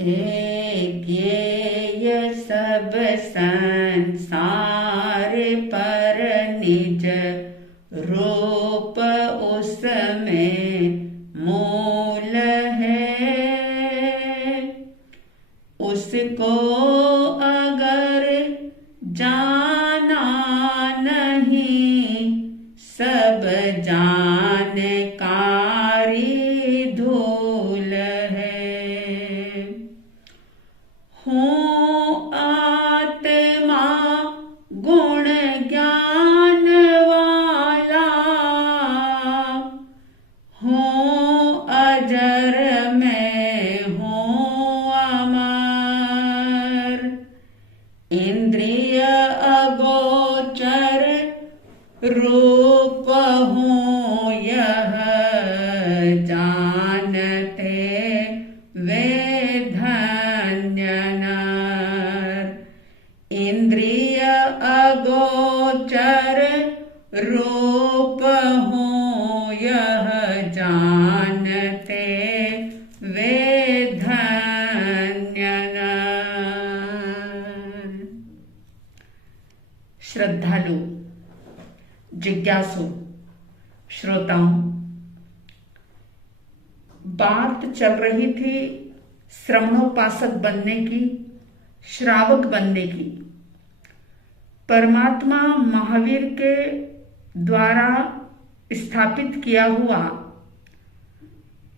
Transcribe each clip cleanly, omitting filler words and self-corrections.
हे ज्ञेय सब संसार पर निज रूप उसमें मूल है। उसको अगर जाना नहीं सब जानकारी धूल है। हूँ आत्मा गुण ज्ञान वाला, हूँ अजर में हूँ अमर। इंद्रिय अगोचर रूप हूँ यह जानते वे धन्य नर। इंद्रिय अगोचर रूप हूँ यह जानते वे धन्य नर। श्रद्धालु, जिज्ञासु श्रोताओं, बात चल रही थी श्रवणोपासक बनने की, श्रावक बनने की। परमात्मा महावीर के द्वारा स्थापित किया हुआ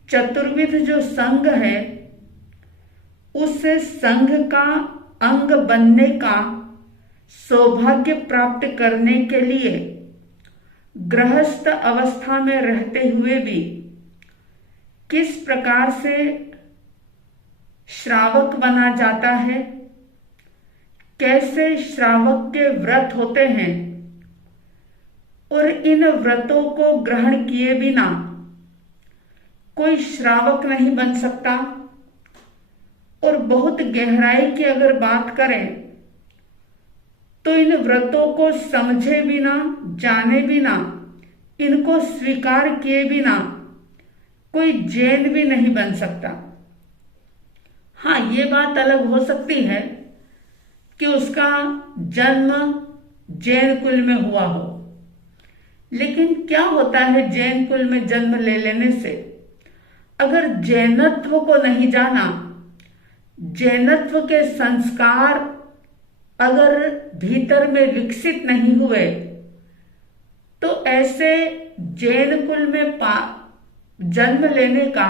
चतुर्विध जो संघ है, उस संघ का अंग बनने का सौभाग्य प्राप्त करने के लिए गृहस्थ अवस्था में रहते हुए भी किस प्रकार से श्रावक बना जाता है, कैसे श्रावक के व्रत होते हैं, और इन व्रतों को ग्रहण किए बिना कोई श्रावक नहीं बन सकता। और बहुत गहराई की अगर बात करें तो इन व्रतों को समझे बिना, जाने बिना, इनको स्वीकार किए बिना कोई जैन भी नहीं बन सकता। हाँ, ये बात अलग हो सकती है कि उसका जन्म जैन कुल में हुआ हो, लेकिन क्या होता है जैन कुल में जन्म ले लेने से? अगर जैनत्व को नहीं जाना, जैनत्व के संस्कार अगर भीतर में विकसित नहीं हुए, तो ऐसे जैन कुल में जन्म लेने का,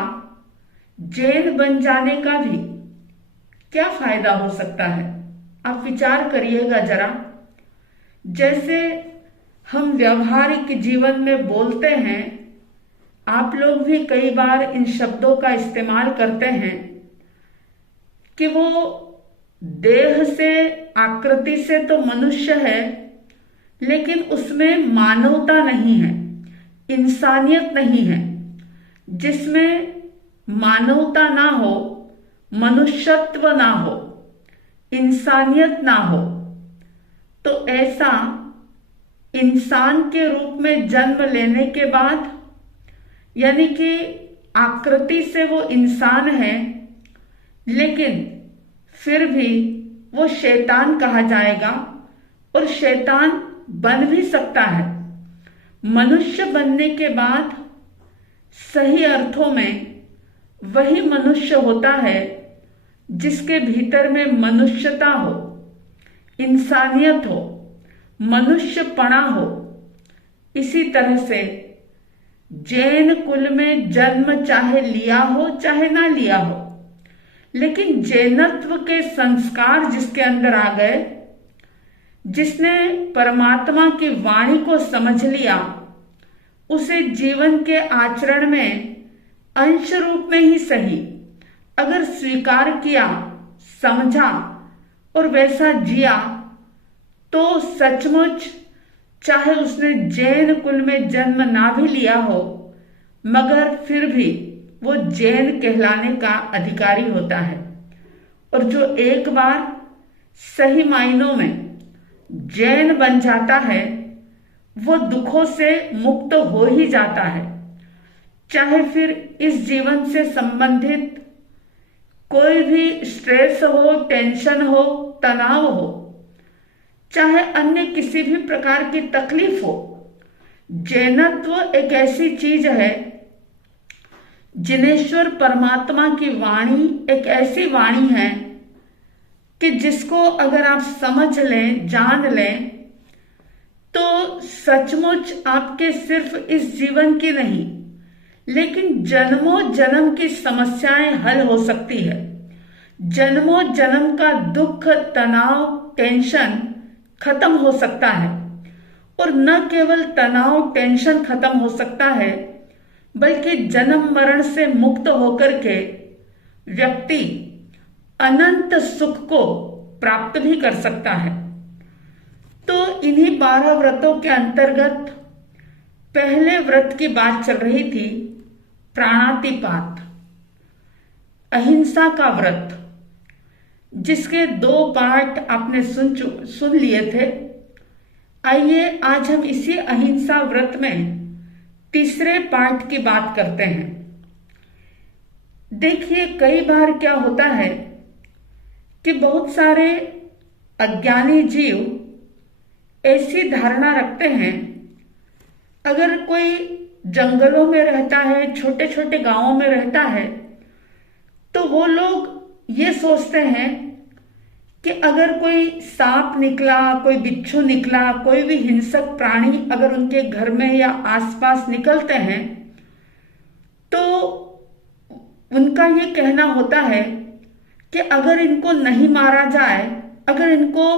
जैन बन जाने का भी क्या फायदा हो सकता है? आप विचार करिएगा जरा। जैसे हम व्यवहारिक जीवन में बोलते हैं, आप लोग भी कई बार इन शब्दों का इस्तेमाल करते हैं कि वो देह से, आकृति से तो मनुष्य है, लेकिन उसमें मानवता नहीं है, इंसानियत नहीं है। जिसमें मानवता ना हो, मनुष्यत्व ना हो, इंसानियत ना हो, तो ऐसा इंसान के रूप में जन्म लेने के बाद, यानी कि आकृति से वो इंसान है, लेकिन फिर भी वो शैतान कहा जाएगा, और शैतान बन भी सकता है। मनुष्य बनने के बाद सही अर्थों में वही मनुष्य होता है जिसके भीतर में मनुष्यता हो, इंसानियत हो, मनुष्यपना हो। इसी तरह से जैन कुल में जन्म चाहे लिया हो चाहे ना लिया हो, लेकिन जैनत्व के संस्कार जिसके अंदर आ गए, जिसने परमात्मा की वाणी को समझ लिया, उसे जीवन के आचरण में अंश रूप में ही सही अगर स्वीकार किया, समझा और वैसा जिया, तो सचमुच चाहे उसने जैन कुल में जन्म ना भी लिया हो, मगर फिर भी वो जैन कहलाने का अधिकारी होता है। और जो एक बार सही मायनों में जैन बन जाता है, वो दुखों से मुक्त हो ही जाता है। चाहे फिर इस जीवन से संबंधित कोई भी स्ट्रेस हो, टेंशन हो, तनाव हो, चाहे अन्य किसी भी प्रकार की तकलीफ हो, जैनत्व एक ऐसी चीज है, जिनेश्वर परमात्मा की वाणी एक ऐसी वाणी है कि जिसको अगर आप समझ लें, जान लें, तो सचमुच आपके सिर्फ इस जीवन की नहीं, लेकिन जन्मों जन्म की समस्याएं हल हो सकती है। जन्मों जन्म का दुख, तनाव, टेंशन खत्म हो सकता है। और न केवल तनाव, टेंशन खत्म हो सकता है, बल्कि जन्म मरण से मुक्त होकर के व्यक्ति अनंत सुख को प्राप्त भी कर सकता है। तो इन्हीं 12 व्रतों के अंतर्गत पहले व्रत की बात चल रही थी, प्राणातिपात, अहिंसा का व्रत, जिसके 2 पार्ट आपने सुन लिए थे। आइए आज हम इसी अहिंसा व्रत में तीसरे पार्ट की बात करते हैं। देखिए, कई बार क्या होता है कि बहुत सारे अज्ञानी जीव ऐसी धारणा रखते हैं, अगर कोई जंगलों में रहता है, छोटे छोटे गांवों में रहता है, तो वो लोग ये सोचते हैं कि अगर कोई सांप निकला, कोई बिच्छू निकला, कोई भी हिंसक प्राणी अगर उनके घर में या आसपास निकलते हैं, तो उनका ये कहना होता है कि अगर इनको नहीं मारा जाए, अगर इनको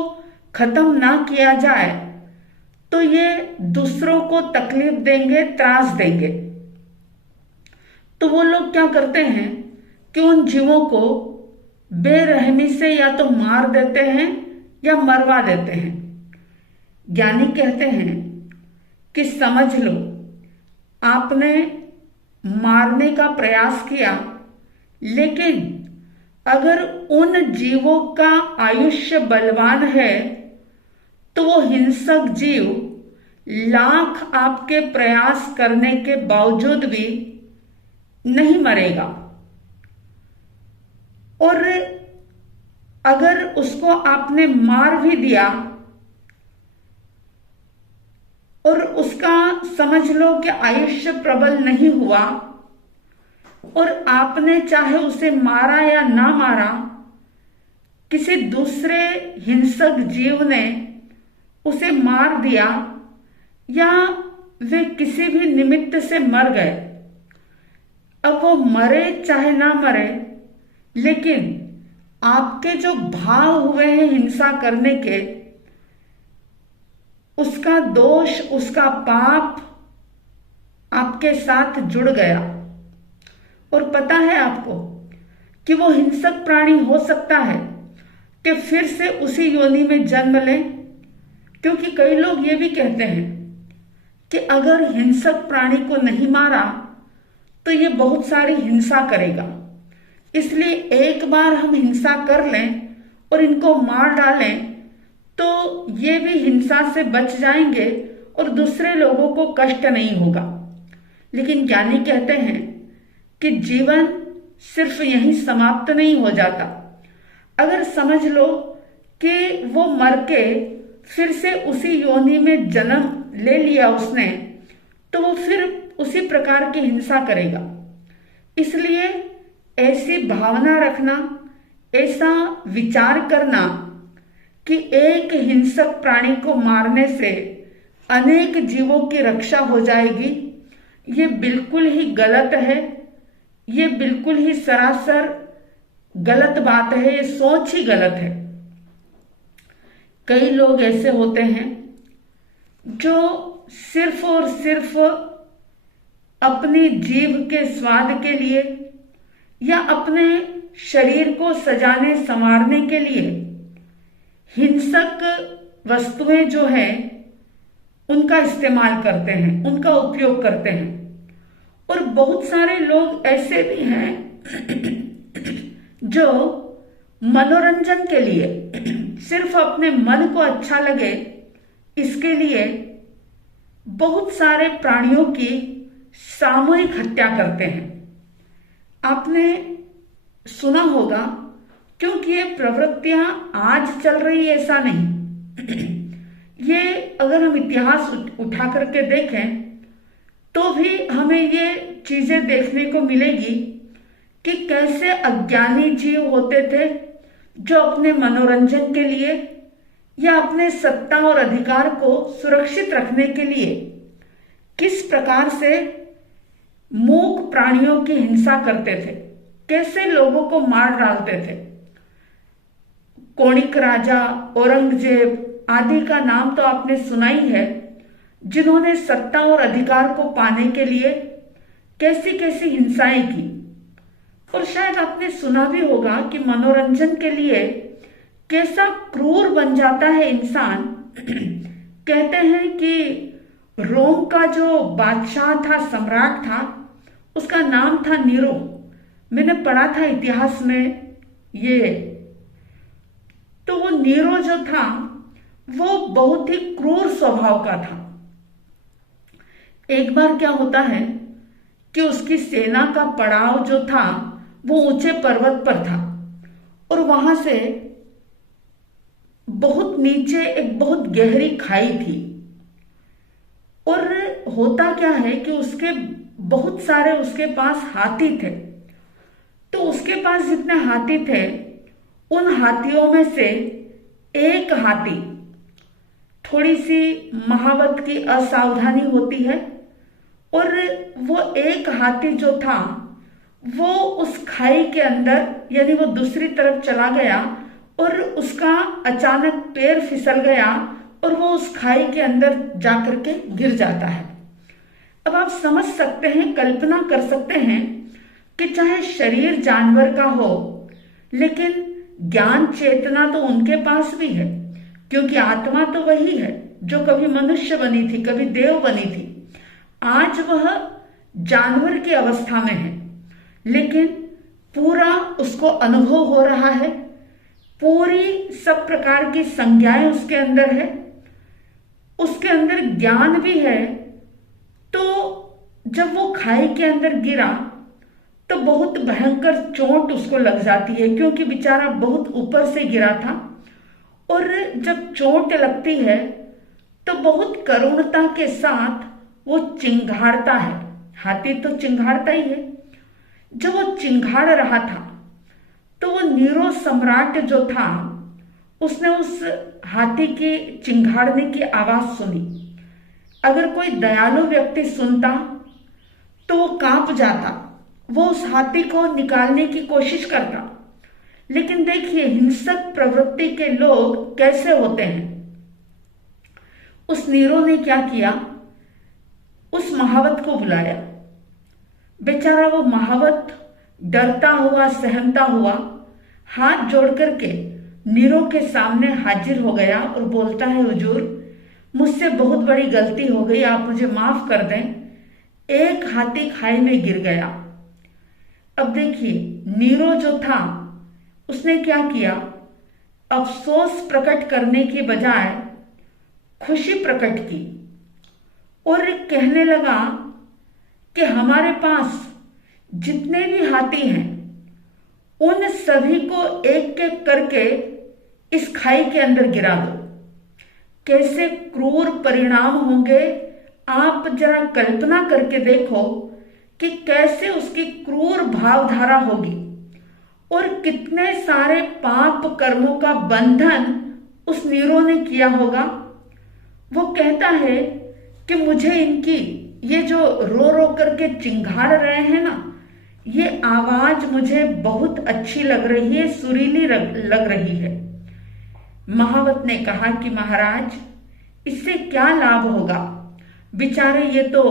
खत्म ना किया जाए, तो ये दूसरों को तकलीफ देंगे, त्रास देंगे। तो वो लोग क्या करते हैं कि उन जीवों को बेरहमी से या तो मार देते हैं या मरवा देते हैं। ज्ञानी कहते हैं कि समझ लो, आपने मारने का प्रयास किया, लेकिन अगर उन जीवों का आयुष्य बलवान है, तो वो हिंसक जीव लाख आपके प्रयास करने के बावजूद भी नहीं मरेगा। और अगर उसको आपने मार भी दिया और उसका समझ लो कि आयुष्य प्रबल नहीं हुआ, और आपने चाहे उसे मारा या ना मारा, किसी दूसरे हिंसक जीव ने उसे मार दिया या वे किसी भी निमित्त से मर गए, अब वो मरे चाहे ना मरे, लेकिन आपके जो भाव हुए हैं हिंसा करने के, उसका दोष, उसका पाप आपके साथ जुड़ गया। और पता है आपको कि वो हिंसक प्राणी हो सकता है कि फिर से उसी योनि में जन्म ले, क्योंकि कई लोग ये भी कहते हैं कि अगर हिंसक प्राणी को नहीं मारा तो ये बहुत सारी हिंसा करेगा, इसलिए एक बार हम हिंसा कर लें और इनको मार डालें तो ये भी हिंसा से बच जाएंगे और दूसरे लोगों को कष्ट नहीं होगा। लेकिन ज्ञानी कहते हैं कि जीवन सिर्फ यहीं समाप्त नहीं हो जाता। अगर समझ लो कि वो मर के फिर से उसी योनि में जन्म ले लिया उसने, तो वो फिर उसी प्रकार की हिंसा करेगा। इसलिए ऐसी भावना रखना, ऐसा विचार करना कि एक हिंसक प्राणी को मारने से अनेक जीवों की रक्षा हो जाएगी, ये बिल्कुल ही गलत है। ये बिल्कुल ही सरासर गलत बात है, ये सोच ही गलत है। कई लोग ऐसे होते हैं जो सिर्फ और सिर्फ अपनी जीभ के स्वाद के लिए या अपने शरीर को सजाने संवारने के लिए हिंसक वस्तुएं जो हैं उनका इस्तेमाल करते हैं, उनका उपयोग करते हैं। और बहुत सारे लोग ऐसे भी हैं जो मनोरंजन के लिए, सिर्फ अपने मन को अच्छा लगे इसके लिए बहुत सारे प्राणियों की सामूहिक हत्या करते हैं। आपने सुना होगा, क्योंकि ये प्रवृत्तियां आज चल रही है ऐसा नहीं। ये अगर हम इतिहास उठा करके देखें तो भी हमें ये चीजें देखने को मिलेगी कि कैसे अज्ञानी जीव होते थे जो अपने मनोरंजन के लिए या अपने सत्ता और अधिकार को सुरक्षित रखने के लिए किस प्रकार से मूक प्राणियों की हिंसा करते थे, कैसे लोगों को मार डालते थे। कोणिक राजा, औरंगजेब आदि का नाम तो आपने सुना ही है, जिन्होंने सत्ता और अधिकार को पाने के लिए कैसी कैसी हिंसाएं की। और शायद आपने सुना भी होगा कि मनोरंजन के लिए कैसा क्रूर बन जाता है इंसान। कहते हैं कि रोम का जो बादशाह था, सम्राट था, उसका नाम था नीरो। मैंने पढ़ा था इतिहास में ये। तो वो नीरो जो था वो बहुत ही क्रूर स्वभाव का था। एक बार क्या होता है कि उसकी सेना का पड़ाव जो था वो ऊंचे पर्वत पर था और वहां से बहुत नीचे एक बहुत गहरी खाई थी। और होता क्या है कि उसके बहुत सारे उसके पास हाथी थे। तो उसके पास जितने हाथी थे उन हाथियों में से एक हाथी, थोड़ी सी महावत की असावधानी होती है और वो एक हाथी जो था वो उस खाई के अंदर यानी वो दूसरी तरफ चला गया और उसका अचानक पैर फिसल गया और वो उस खाई के अंदर जाकर के गिर जाता है। अब आप समझ सकते हैं, कल्पना कर सकते हैं कि चाहे शरीर जानवर का हो लेकिन ज्ञान चेतना तो उनके पास भी है, क्योंकि आत्मा तो वही है जो कभी मनुष्य बनी थी, कभी देव बनी थी। आज वह जानवर की अवस्था में है लेकिन पूरा उसको अनुभव हो रहा है, पूरी सब प्रकार की संज्ञाएं उसके अंदर है, उसके अंदर ज्ञान भी है। तो जब वो खाई के अंदर गिरा तो बहुत भयंकर चोट उसको लग जाती है, क्योंकि बेचारा बहुत ऊपर से गिरा था। और जब चोट लगती है तो बहुत करुणता के साथ वो चिंघाड़ता है। हाथी तो चिंघाड़ता ही है। जब वो चिंघाड़ रहा था तो वो नीरो सम्राट जो था उसने उस हाथी की चिंघाड़ने की आवाज सुनी। अगर कोई दयालु व्यक्ति सुनता तो वो कांप जाता, वो उस हाथी को निकालने की कोशिश करता। लेकिन देखिए हिंसक प्रवृत्ति के लोग कैसे होते हैं। उस नीरो ने क्या किया, उस महावत को बुलाया। बेचारा वो महावत डरता हुआ सहमता हुआ हाथ जोड़ करके नीरो के सामने हाजिर हो गया और बोलता है, हुजूर मुझसे बहुत बड़ी गलती हो गई, आप मुझे माफ कर दें। एक हाथी खाई में गिर गया। अब देखिए नीरो जो था उसने क्या किया, अफसोस प्रकट करने की बजाय खुशी प्रकट की और कहने लगा कि हमारे पास जितने भी हाथी हैं उन सभी को एक एक करके इस खाई के अंदर गिरा दो। कैसे क्रूर परिणाम होंगे, आप जरा कल्पना करके देखो कि कैसे उसकी क्रूर भावधारा होगी और कितने सारे पाप कर्मों का बंधन उस नीरो ने किया होगा। वो कहता है कि मुझे इनकी ये जो रो रो करके चिंघाड़ रहे हैं ना, ये आवाज मुझे बहुत अच्छी लग रही है, सुरीली लग रही है। महावत ने कहा कि महाराज इससे क्या लाभ होगा, बेचारे ये तो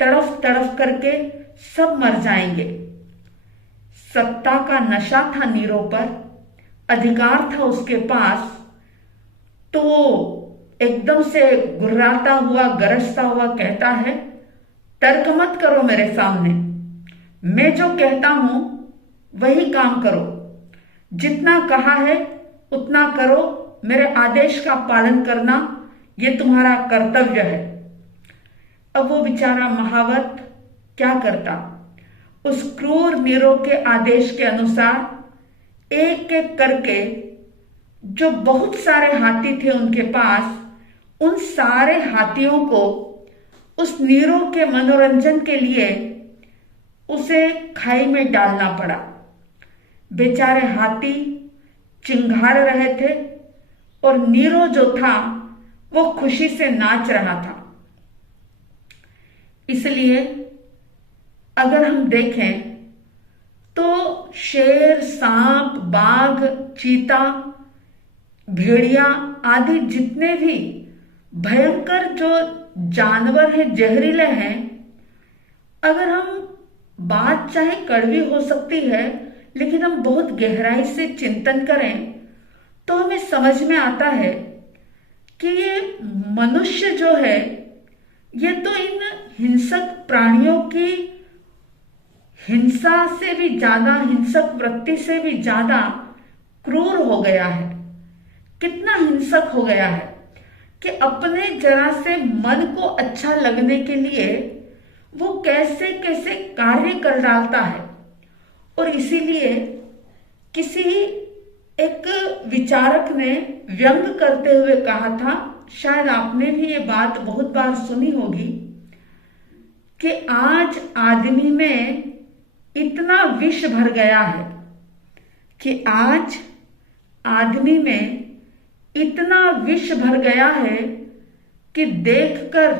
तड़फ तड़फ करके सब मर जाएंगे। सत्ता का नशा था नीरो पर, अधिकार था उसके पास, तो एकदम से गुर्राता हुआ गरजता हुआ कहता है, तर्क मत करो मेरे सामने, मैं जो कहता हूं वही काम करो, जितना कहा है उतना करो, मेरे आदेश का पालन करना ये तुम्हारा कर्तव्य है। अब वो बेचारा महावत क्या करता, उस क्रूर नीरो के आदेश के अनुसार एक एक करके जो बहुत सारे हाथी थे उनके पास, उन सारे हाथियों को उस नीरो के मनोरंजन के लिए उसे खाई में डालना पड़ा। बेचारे हाथी चिंघाड़ रहे थे और नीरो जो था वो खुशी से नाच रहा था। इसलिए अगर हम देखें तो शेर, सांप, बाघ, चीता, भेड़िया आदि जितने भी भयंकर जो जानवर हैं, जहरीले हैं, अगर हम बात चाहे कड़वी हो सकती है लेकिन हम बहुत गहराई से चिंतन करें तो हमें समझ में आता है कि ये मनुष्य जो है ये तो इन हिंसक प्राणियों की हिंसा से भी ज्यादा, हिंसक वृत्ति से भी ज्यादा क्रूर हो गया है। कितना हिंसक हो गया है कि अपने जरा से मन को अच्छा लगने के लिए वो कैसे कैसे कार्य कर डालता है। और इसीलिए किसी एक विचारक ने व्यंग करते हुए कहा था, शायद आपने भी ये बात बहुत बार सुनी होगी, कि आज आदमी में इतना विष भर गया है, कि आज आदमी में इतना विष भर गया है कि देखकर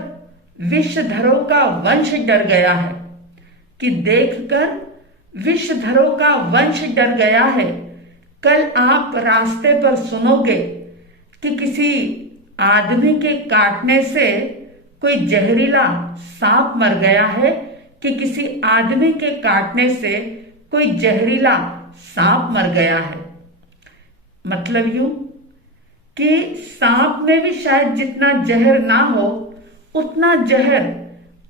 विषधरों का वंश डर गया है, कि देखकर विषधरों का वंश डर गया है। कल आप रास्ते पर सुनोगे कि किसी आदमी के काटने से कोई जहरीला सांप मर गया है, कि किसी आदमी के काटने से कोई जहरीला सांप मर गया है। मतलब यूं कि सांप में भी शायद जितना जहर ना हो उतना जहर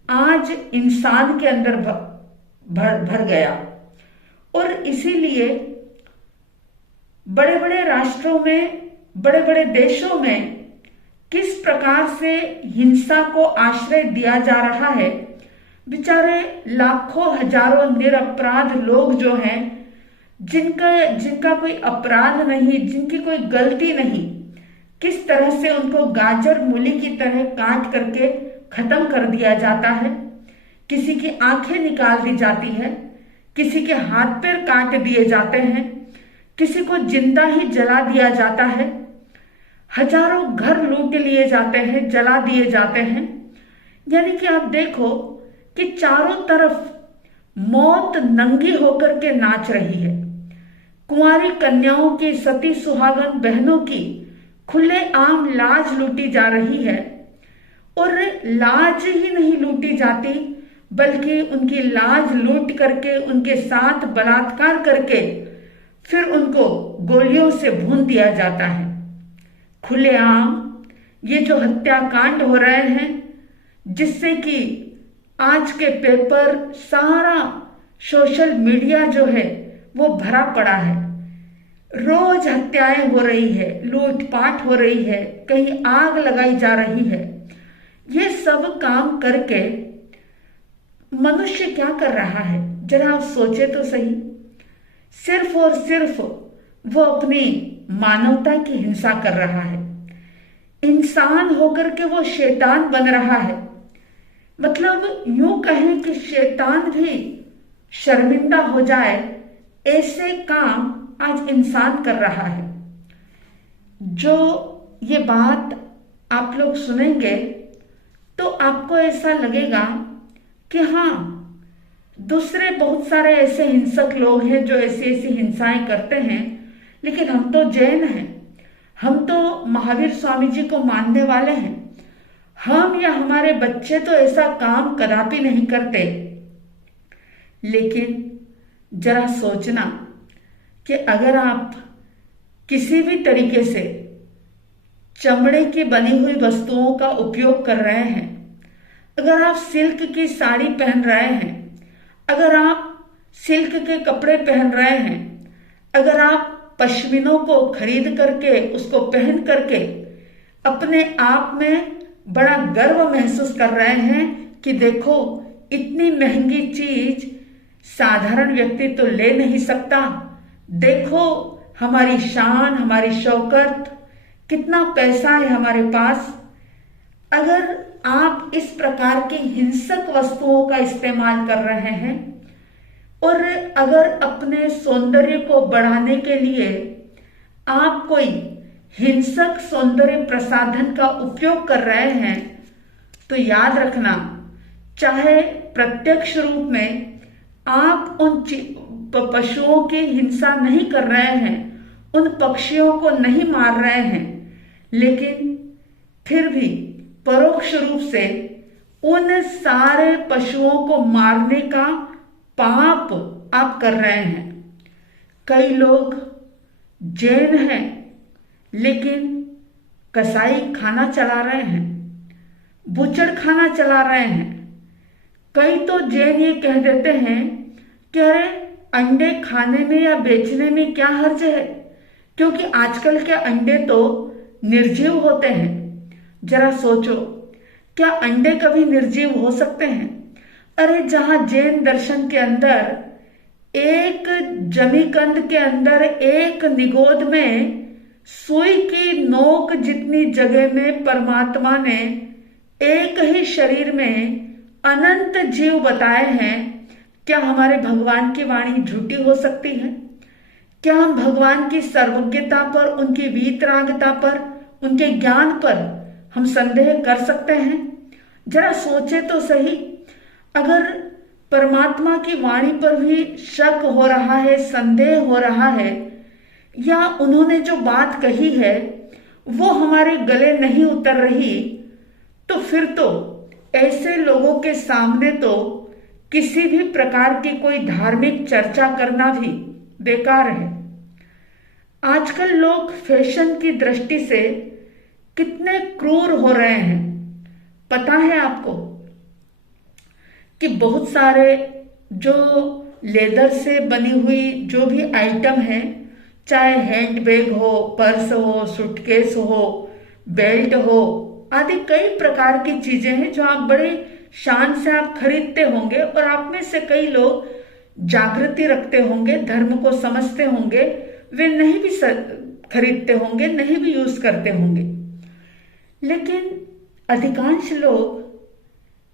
आज इंसान के अंदर भर गया। और इसीलिए बड़े बड़े राष्ट्रों में, बड़े बड़े देशों में किस प्रकार से हिंसा को आश्रय दिया जा रहा है। बेचारे लाखों हजारों निरपराध लोग जो हैं, जिनका कोई अपराध नहीं, जिनकी कोई गलती नहीं, किस तरह से उनको गाजर मूली की तरह काट करके खत्म कर दिया जाता है। किसी की आंखें निकाल दी जाती है, किसी के हाथ पैर काट दिए जाते हैं, किसी को जिंदा ही जला दिया जाता है, हजारों घर लूट लिए जाते हैं, जला दिए जाते हैं। यानी कि आप देखो कि चारों तरफ मौत नंगी होकर के नाच रही है। कुंवारी कन्याओं की, सती सुहागन बहनों की खुले आम लाज लूटी जा रही है। और लाज ही नहीं लूटी जाती बल्कि उनकी लाज लूट करके, उनके साथ बलात्कार करके फिर उनको गोलियों से भून दिया जाता है। खुलेआम ये जो हत्याकांड हो रहे हैं, जिससे कि आज के पेपर, सारा सोशल मीडिया जो है वो भरा पड़ा है। रोज हत्याएं हो रही है, लूटपाट हो रही है, कहीं आग लगाई जा रही है। ये सब काम करके मनुष्य क्या कर रहा है, जरा आप सोचे तो सही। सिर्फ और सिर्फ वो अपनी मानवता की हिंसा कर रहा है। इंसान होकर के वो शैतान बन रहा है। मतलब यूं कहें कि शैतान भी शर्मिंदा हो जाए, ऐसे काम आज इंसान कर रहा है। जो ये बात आप लोग सुनेंगे तो आपको ऐसा लगेगा कि हाँ, दूसरे बहुत सारे ऐसे हिंसक लोग हैं जो ऐसी ऐसी हिंसाएं करते हैं, लेकिन हम तो जैन हैं, हम तो महावीर स्वामी जी को मानने वाले हैं। हम या हमारे बच्चे तो ऐसा काम कदापि नहीं करते। लेकिन जरा सोचना कि अगर आप किसी भी तरीके से चमड़े की बनी हुई वस्तुओं का उपयोग कर रहे हैं, अगर आप सिल्क की साड़ी पहन रहे हैं, अगर आप सिल्क के कपड़े पहन रहे हैं, अगर आप पश्मीनों को खरीद करके उसको पहन करके अपने आप में बड़ा गर्व महसूस कर रहे हैं कि देखो इतनी महंगी चीज साधारण व्यक्ति तो ले नहीं सकता। देखो हमारी शान, हमारी शौकत, कितना पैसा है हमारे पास। अगर आप इस प्रकार की हिंसक वस्तुओं का इस्तेमाल कर रहे हैं और अगर अपने सौंदर्य को बढ़ाने के लिए आप कोई हिंसक सौंदर्य प्रसाधन का उपयोग कर रहे हैं, तो याद रखना, चाहे प्रत्यक्ष रूप में आप उन पशुओं की हिंसा नहीं कर रहे हैं, उन पक्षियों को नहीं मार रहे हैं, लेकिन फिर भी परोक्ष रूप से उन सारे पशुओं को मारने का पाप आप कर रहे हैं। कई लोग जैन हैं लेकिन कसाई खाना चला रहे हैं, बुचड़ खाना चला रहे हैं। कई तो जैन ये कह देते हैं कि अरे अंडे खाने में या बेचने में क्या हर्ज है, क्योंकि आजकल के अंडे तो निर्जीव होते हैं। जरा सोचो, क्या अंडे कभी निर्जीव हो सकते हैं? अरे जहां जैन दर्शन के अंदर एक जमीकंद के अंदर एक निगोद में सुई की नोक जितनी जगह में परमात्मा ने एक ही शरीर में अनंत जीव बताए हैं, क्या हमारे भगवान की वाणी झूठी हो सकती है? क्या हम भगवान की सर्वज्ञता पर, उनकी वीतरागता पर, उनके ज्ञान पर हम संदेह कर सकते हैं? जरा सोचे तो सही, अगर परमात्मा की वाणी पर भी शक हो रहा है, संदेह हो रहा है, या उन्होंने जो बात कही है वो हमारे गले नहीं उतर रही, तो फिर तो ऐसे लोगों के सामने तो किसी भी प्रकार की कोई धार्मिक चर्चा करना भी बेकार है। आजकल लोग फैशन की दृष्टि से कितने क्रूर हो रहे हैं। पता है आपको कि बहुत सारे जो लेदर से बनी हुई जो भी आइटम है, चाहे हैंडबैग हो, पर्स हो, सूटकेस हो, बेल्ट हो, आदि कई प्रकार की चीजें हैं जो आप बड़े शान से आप खरीदते होंगे, और आप में से कई लोग जागृति रखते होंगे, धर्म को समझते होंगे, वे नहीं भी खरीदते होंगे, नहीं भी यूज करते होंगे। लेकिन अधिकांश लोग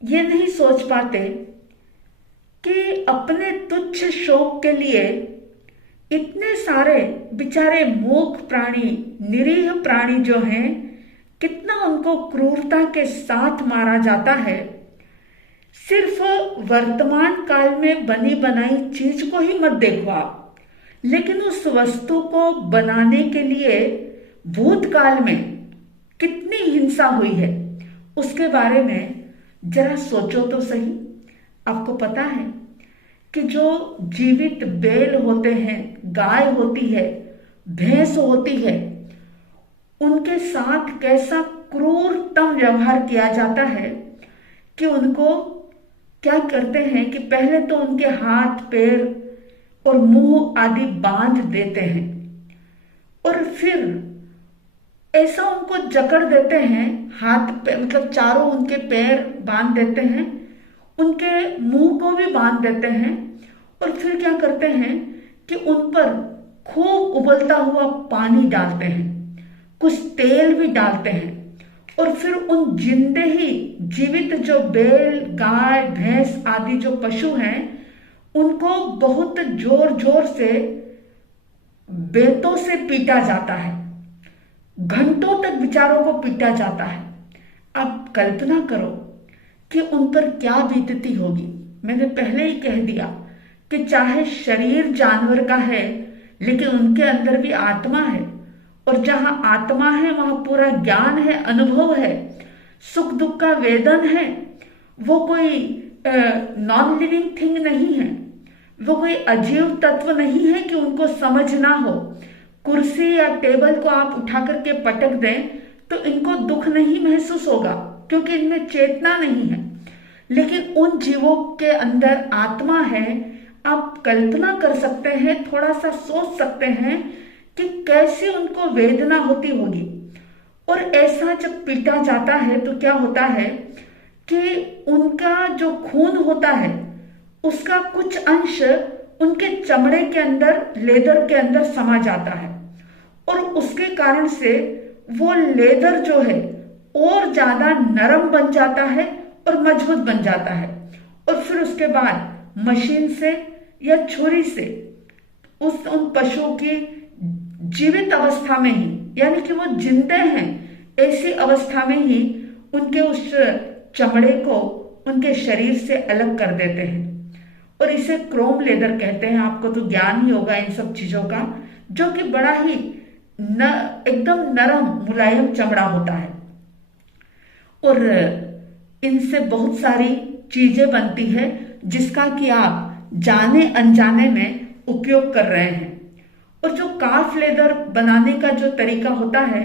ये नहीं सोच पाते कि अपने तुच्छ शौक के लिए इतने सारे बेचारे मूक प्राणी, निरीह प्राणी जो हैं, कितना उनको क्रूरता के साथ मारा जाता है। सिर्फ वर्तमान काल में बनी बनाई चीज को ही मत देखो आप, लेकिन उस वस्तु को बनाने के लिए भूतकाल में कितनी हिंसा हुई है उसके बारे में जरा सोचो तो सही। आपको पता है कि जो जीवित बैल होते हैं, गाय होती है, भैंस होती है, उनके साथ कैसा क्रूरतम व्यवहार किया जाता है कि उनको क्या करते हैं कि पहले तो उनके हाथ, पैर और मुंह आदि बांध देते हैं, और फिर ऐसा उनको जकड़ देते हैं, हाथ पे मतलब चारों उनके पैर बांध देते हैं, उनके मुंह को भी बांध देते हैं, और फिर क्या करते हैं कि उन पर खूब उबलता हुआ पानी डालते हैं, कुछ तेल भी डालते हैं, और फिर उन जिंदे ही जीवित जो बैल, गाय, भैंस आदि जो पशु हैं, उनको बहुत जोर जोर से बेतों से पीटा जाता है, घंटों तक बेचारों को पीटा जाता है। अब कल्पना करो कि उन पर क्या बीतती होगी। मैंने पहले ही कह दिया कि चाहे शरीर जानवर का है, लेकिन उनके अंदर भी आत्मा है, और जहां आत्मा है वहां पूरा ज्ञान है, अनुभव है, सुख दुख का वेदन है। वो कोई नॉन लिविंग थिंग नहीं है, वो कोई अजीव तत्व नहीं है कि उनको समझ ना हो। कुर्सी या टेबल को आप उठा करके पटक दें तो इनको दुख नहीं महसूस होगा, क्योंकि इनमें चेतना नहीं है, लेकिन उन जीवों के अंदर आत्मा है। आप कल्पना कर सकते हैं, थोड़ा सा सोच सकते हैं कि कैसे उनको वेदना होती होगी। और ऐसा जब पीटा जाता है तो क्या होता है कि उनका जो खून होता है उसका कुछ अंश उनके चमड़े के अंदर, लेदर के अंदर समा जाता है और उसके कारण से वो लेदर जो है और ज्यादा नरम बन जाता है और मजबूत बन जाता है। और फिर उसके बाद मशीन से या छुरी से उन पशुओं की जीवित अवस्था में ही, यानी कि वो जिंदे हैं ऐसी अवस्था में ही, उनके उस चमड़े को उनके शरीर से अलग कर देते हैं और इसे क्रोम लेदर कहते हैं। आपको तो ज्ञान ही होगा इन सब चीजों का, जो कि बड़ा ही एकदम नरम मुलायम चमड़ा होता है और इनसे बहुत सारी चीजें बनती है जिसका कि आप जाने अनजाने में उपयोग कर रहे हैं। और जो काफ लेदर बनाने का जो तरीका होता है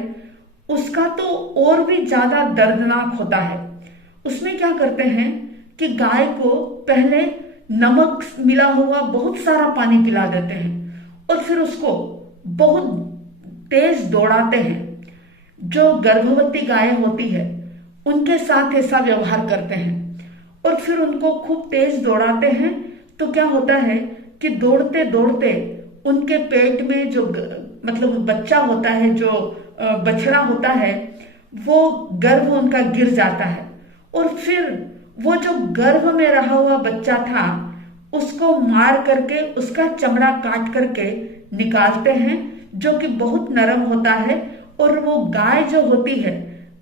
उसका तो और भी ज्यादा दर्दनाक होता है। उसमें क्या करते हैं कि गाय को पहले नमक मिला हुआ बहुत सारा पानी पिला देते हैं और फिर उसको बहुत तेज दौड़ाते हैं। जो गर्भवती गाय होती है उनके साथ ऐसा व्यवहार करते हैं और फिर उनको खूब तेज दौड़ाते हैं। तो क्या होता है कि दौड़ते दौड़ते उनके पेट में जो मतलब बच्चा होता है, जो बछड़ा होता है, वो गर्भ उनका गिर जाता है और फिर वो जो गर्भ में रहा हुआ बच्चा था उसको मार करके उसका चमड़ा काट करके निकालते हैं, जो कि बहुत नरम होता है। और वो गाय जो होती है,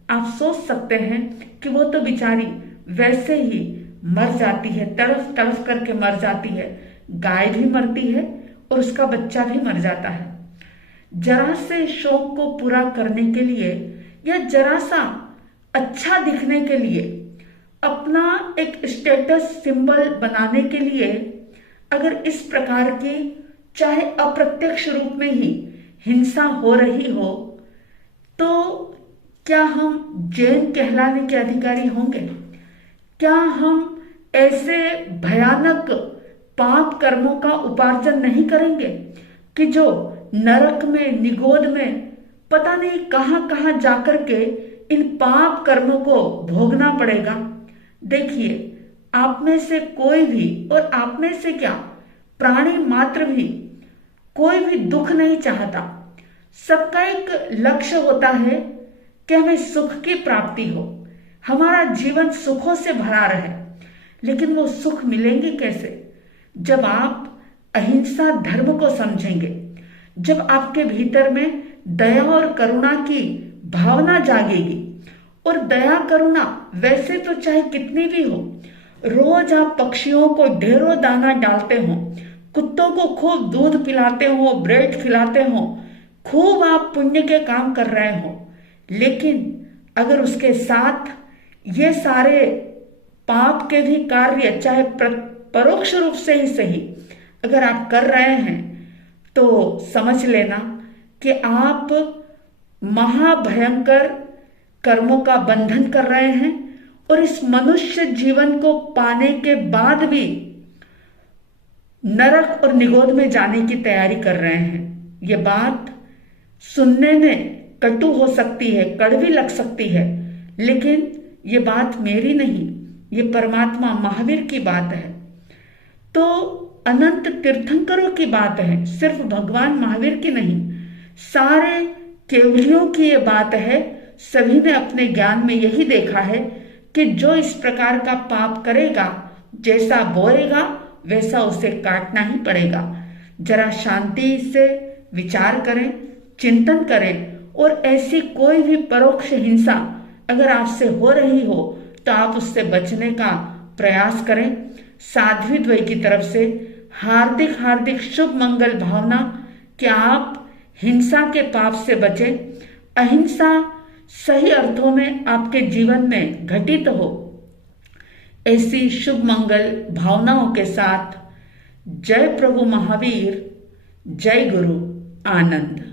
आप सोच सकते हैं कि वो तो बेचारी वैसे ही मर जाती है, तड़फ तड़फ करके मर जाती है। गाय भी मरती है और उसका बच्चा भी मर जाता है। जरा से शौक को पूरा करने के लिए या जरा सा अच्छा दिखने के लिए, अपना एक स्टेटस सिंबल बनाने के लिए अगर इस प्रकार की चाहे अप्रत्यक्ष रूप में ही हिंसा हो रही हो, तो क्या हम जैन कहलाने के अधिकारी होंगे? क्या हम ऐसे भयानक पाप कर्मों का उपार्जन नहीं करेंगे कि जो नरक में, निगोद में, पता नहीं कहां कहां जाकर के इन पाप कर्मों को भोगना पड़ेगा? देखिए, आप में से कोई भी, और आप में से क्या, प्राणी मात्र भी, कोई भी दुख नहीं चाहता। सबका एक लक्ष्य होता है कि हमें सुख की प्राप्ति हो, हमारा जीवन सुखों से भरा रहे। लेकिन वो सुख मिलेंगे कैसे? जब आप अहिंसा धर्म को समझेंगे, जब आपके भीतर में दया और करुणा की भावना जागेगी। और दया करुणा वैसे तो चाहे कितनी भी हो, रोज आप पक्षियों को ढेरों दाना डालते हो, कुत्तों को खूब दूध पिलाते हो, ब्रेड खिलाते हो, खूब आप पुण्य के काम कर रहे हो, लेकिन अगर उसके साथ ये सारे पाप के भी कार्य चाहे परोक्ष रूप से ही सही अगर आप कर रहे हैं, तो समझ लेना कि आप महाभयंकर कर्मों का बंधन कर रहे हैं और इस मनुष्य जीवन को पाने के बाद भी नरक और निगोद में जाने की तैयारी कर रहे हैं। ये बात सुनने में कटु हो सकती है, कड़वी लग सकती है, लेकिन ये बात मेरी नहीं, ये परमात्मा महावीर की बात है। तो अनंत तीर्थंकरों की बात है, सिर्फ भगवान महावीर की नहीं, सारे केवलियों की ये बात है। सभी ने अपने ज्ञान में यही देखा है कि जो इस प्रकार का पाप करेगा, जैसा बोएगा वैसा उसे काटना ही पड़ेगा। जरा शांति से विचार करें, चिंतन करें, और ऐसी कोई भी परोक्ष हिंसा अगर आपसे हो रही हो तो आप उससे बचने का प्रयास करें। साध्वी द्वय की तरफ से हार्दिक हार्दिक शुभ मंगल भावना कि आप हिंसा के पाप से बचें, अहिंसा सही अर्थों में आपके जीवन में घटित हो। ऐसी शुभ मंगल भावनाओं के साथ जय प्रभु महावीर, जय गुरु आनंद।